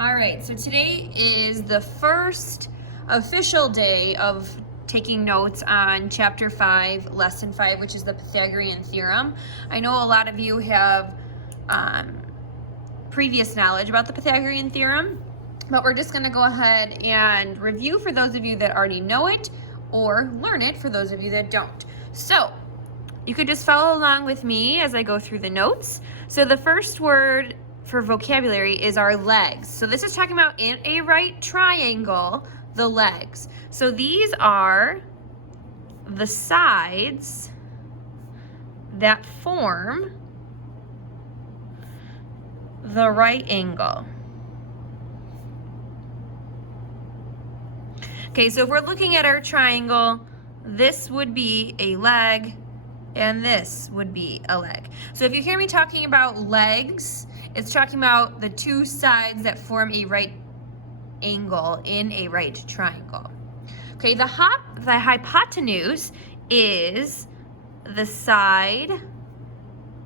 All right, so today is the first official day of taking notes on Chapter 5, Lesson 5, which is the Pythagorean Theorem. I know a lot of you have previous knowledge about the Pythagorean Theorem, but we're just going to go ahead and review for those of you that already know it or learn it for those of you that don't. So you could just follow along with me as I go through the notes. So the first word for vocabulary is our legs. So this is talking about in a right triangle, the legs. So these are the sides that form the right angle. Okay, so if we're looking at our triangle, this would be a leg and this would be a leg. So if you hear me talking about legs, it's talking about the two sides that form a right angle in a right triangle. Okay, the hypotenuse is the side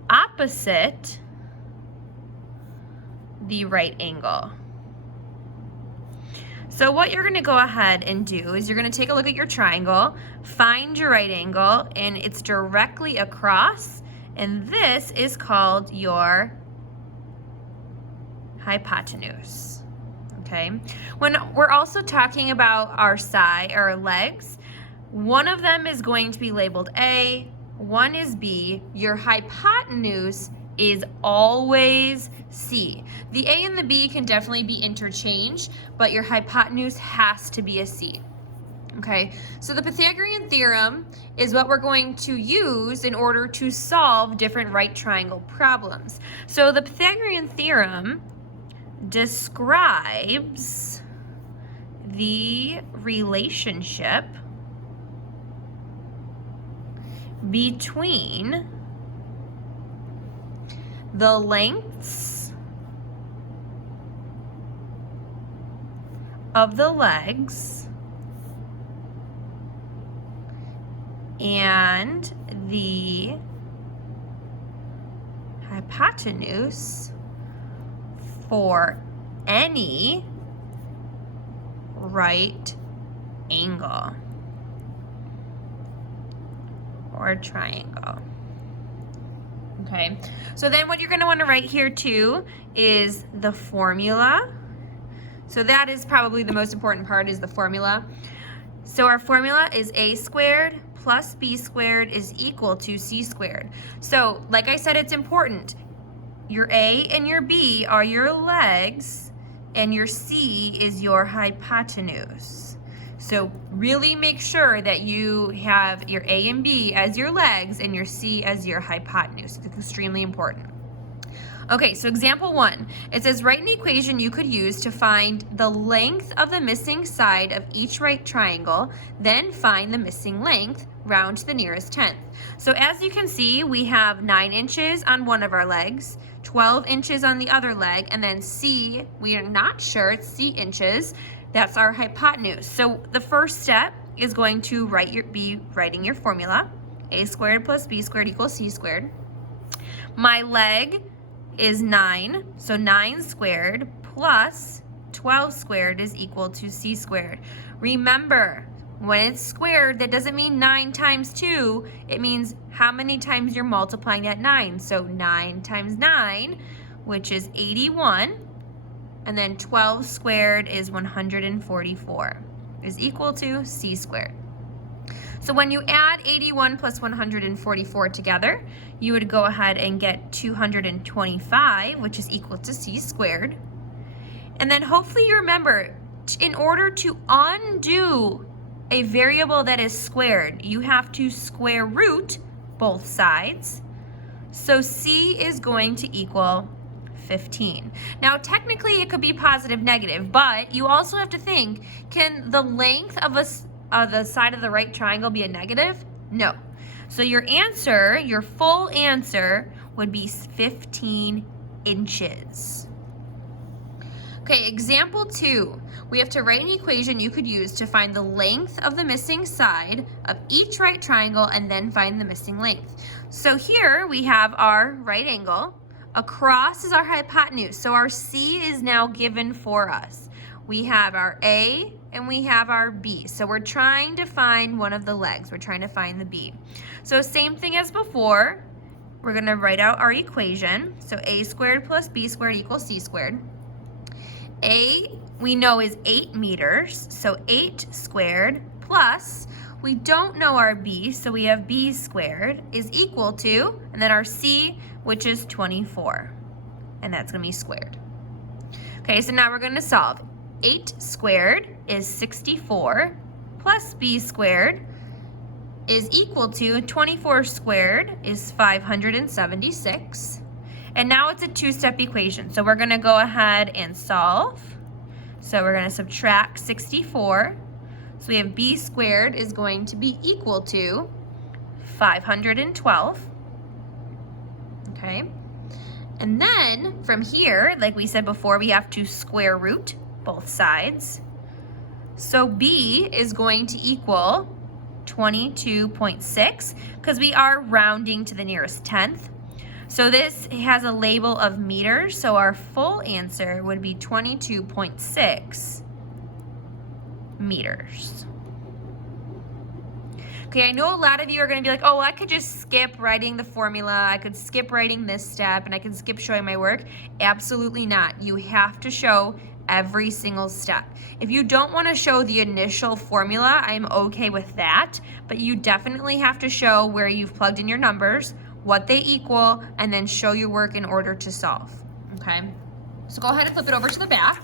opposite the right angle. So what you're going to go ahead and do is you're going to take a look at your triangle, find your right angle, and it's directly across, and this is called your hypotenuse. Okay, when we're also talking about our legs, one of them is going to be labeled A, one is B. Your hypotenuse is always C. The A and the B can definitely be interchanged, but your hypotenuse has to be a C. Okay, so the Pythagorean theorem is what we're going to use in order to solve different right triangle problems. So the Pythagorean theorem describes the relationship between the lengths of the legs and the hypotenuse for any right angle or triangle. Okay, so then what you're going to want to write here too is the formula. So that is probably the most important part, is the formula. So our formula is a squared plus b squared is equal to c squared. So like I said, it's important. Your A and your B are your legs, and your C is your hypotenuse. So really make sure that you have your A and B as your legs and your C as your hypotenuse. It's extremely important. Okay, so example 1. It says write an equation you could use to find the length of the missing side of each right triangle, then find the missing length, round to the nearest tenth. So as you can see, we have 9 inches on one of our legs, 12 inches on the other leg, and then C, we are not sure, it's C inches. That's our hypotenuse. So the first step is going to be writing your formula. A squared plus b squared equals c squared. My leg is 9, so 9 squared plus 12 squared is equal to c squared. Remember, when it's squared, that doesn't mean 9 times 2. It means how many times you're multiplying that 9. So 9 times 9, which is 81. And then 12 squared is 144, is equal to c squared. So when you add 81 plus 144 together, you would go ahead and get 225, which is equal to c squared. And then hopefully you remember, in order to undo a variable that is squared, you have to square root both sides. So c is going to equal 15. Now technically it could be positive, negative, but you also have to think, can the length of the side of the right triangle be a negative? No. So your answer, your full answer, would be 15 inches. Okay, example 2. We have to write an equation you could use to find the length of the missing side of each right triangle and then find the missing length. So here we have our right angle. Across is our hypotenuse. So our C is now given for us. We have our A and we have our B. So we're trying to find one of the legs. We're trying to find the B. So same thing as before. We're going to write out our equation. So A squared plus B squared equals C squared. A we know is 8 meters. So 8 squared plus, we don't know our B, so we have B squared is equal to, and then our C, which is 24. And that's going to be squared. Okay, so now we're going to solve. 8 squared is 64 plus B squared is equal to 24 squared is 576. And now it's a two-step equation. So we're going to go ahead and solve. So we're going to subtract 64. So we have B squared is going to be equal to 512. Okay. And then from here, like we said before, we have to square root both sides. So B is going to equal 22.6 because we are rounding to the nearest tenth. So this has a label of meters, so our full answer would be 22.6 meters. Okay, I know a lot of you are going to be like, oh, well, I could just skip writing the formula, I could skip writing this step, and I could skip showing my work. Absolutely not. You have to show every single step. If you don't want to show the initial formula, I'm okay with that, but you definitely have to show where you've plugged in your numbers, what they equal, and then show your work in order to solve, okay? So go ahead and flip it over to the back.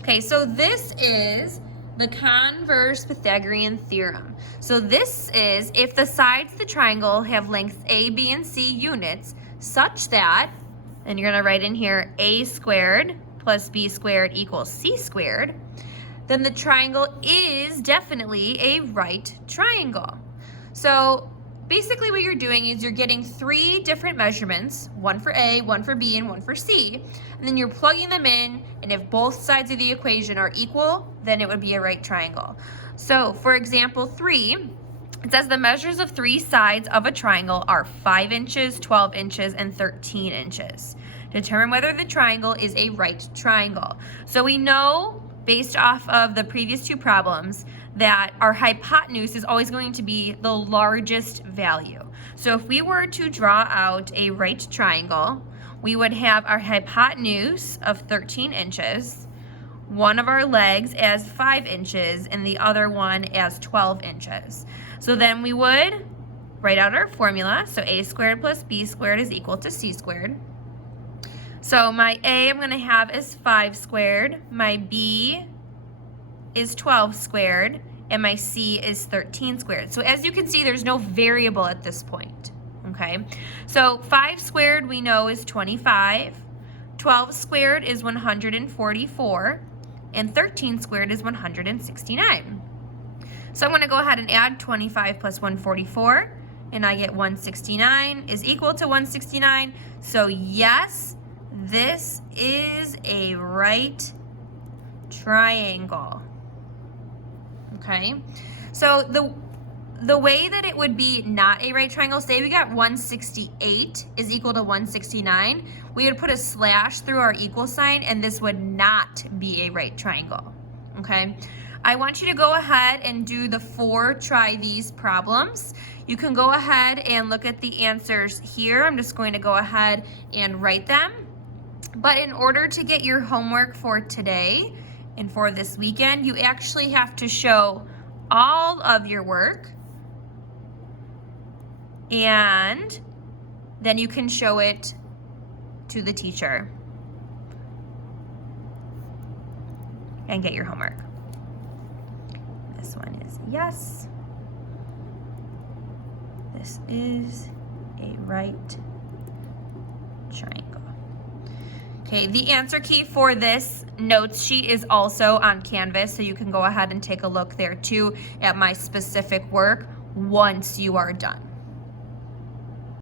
Okay, so this is the converse Pythagorean theorem. So this is if the sides of the triangle have lengths A, B, and C units such that, and you're gonna write in here A squared plus B squared equals C squared, then the triangle is definitely a right triangle. So basically what you're doing is you're getting 3 different measurements, one for A, one for B, and one for C, and then you're plugging them in, and if both sides of the equation are equal, then it would be a right triangle. So for example 3, it says the measures of 3 sides of a triangle are 5 inches, 12 inches, and 13 inches. Determine whether the triangle is a right triangle. So we know, based off of the previous 2 problems, that our hypotenuse is always going to be the largest value. So if we were to draw out a right triangle, we would have our hypotenuse of 13 inches, one of our legs as 5 inches, and the other one as 12 inches. So then we would write out our formula. So A squared plus B squared is equal to C squared. So my A I'm going to have is 5 squared, my B is 12 squared, and my C is 13 squared. So as you can see, there's no variable at this point, okay? So 5 squared we know is 25, 12 squared is 144, and 13 squared is 169. So I'm gonna go ahead and add 25 plus 144, and I get 169 is equal to 169. So yes, this is a right triangle. Okay, so the way that it would be not a right triangle, say we got 168 is equal to 169, we would put a slash through our equal sign, and this would not be a right triangle. Okay, I want you to go ahead and do the 4 try these problems. You can go ahead and look at the answers here. I'm just going to go ahead and write them. But in order to get your homework for today and for this weekend, you actually have to show all of your work, and then you can show it to the teacher and get your homework. This one is yes. This is a right triangle. Okay, the answer key for this notes sheet is also on Canvas, so you can go ahead and take a look there too at my specific work once you are done.